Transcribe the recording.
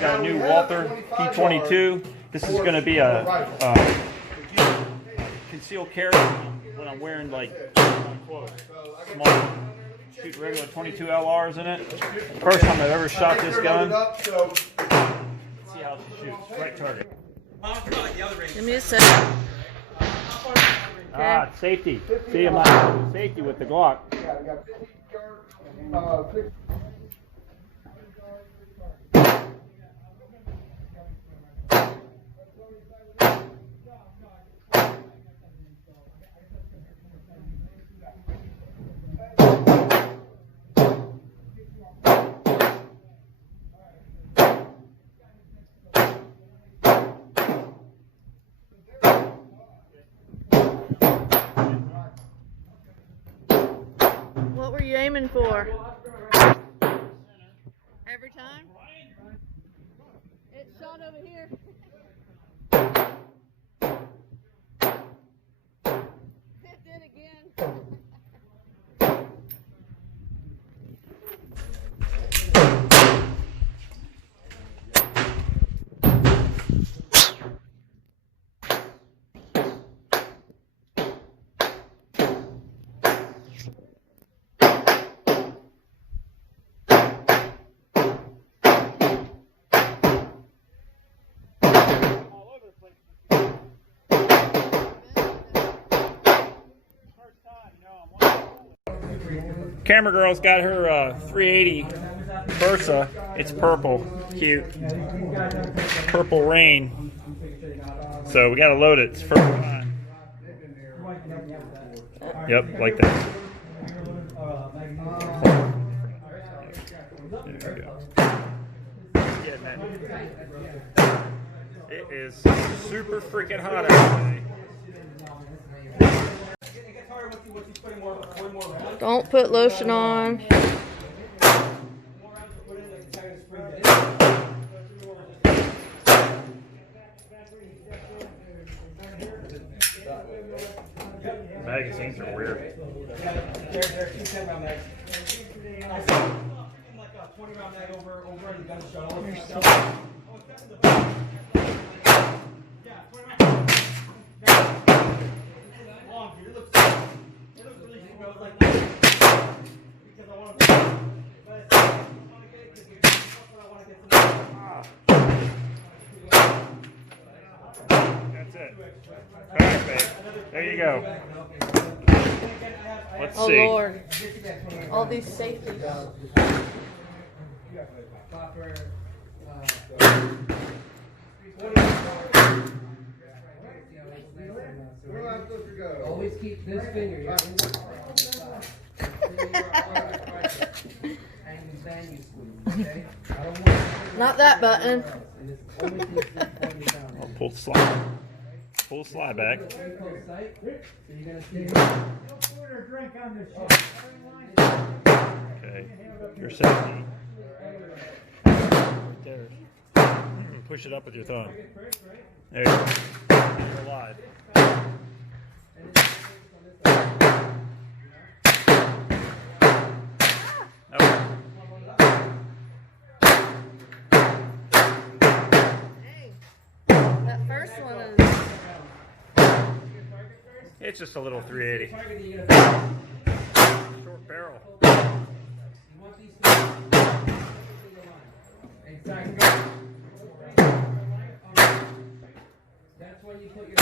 got a new Walther P22. This is going to be a concealed carry when I'm wearing like small, shooting regular 22 LRs in it. First time I've ever shot this gun. Let's see how she shoots. Right target. Give me a second. Ah, safety. See, I'm not doing safety with the Glock. What were you aiming for? Every time? It shot over here. It did again. Camera girl's got her 380 Bersa. It's purple, cute, purple rain. So we gotta load it. It's first time. Yep, like that. There we go. It is super freaking hot out today. Don't put lotion on. Magazines are weird. That's it. Perfect. There you go. Let's see. Oh Lord. All these safeties. Always keep this finger. Not that button. I'll pull the slide. Pull the slide back. Okay. Your safety. There. Push it up with your thumb. There you go. You're alive. That first one is... It's just a little 380. Short barrel. That's when you put your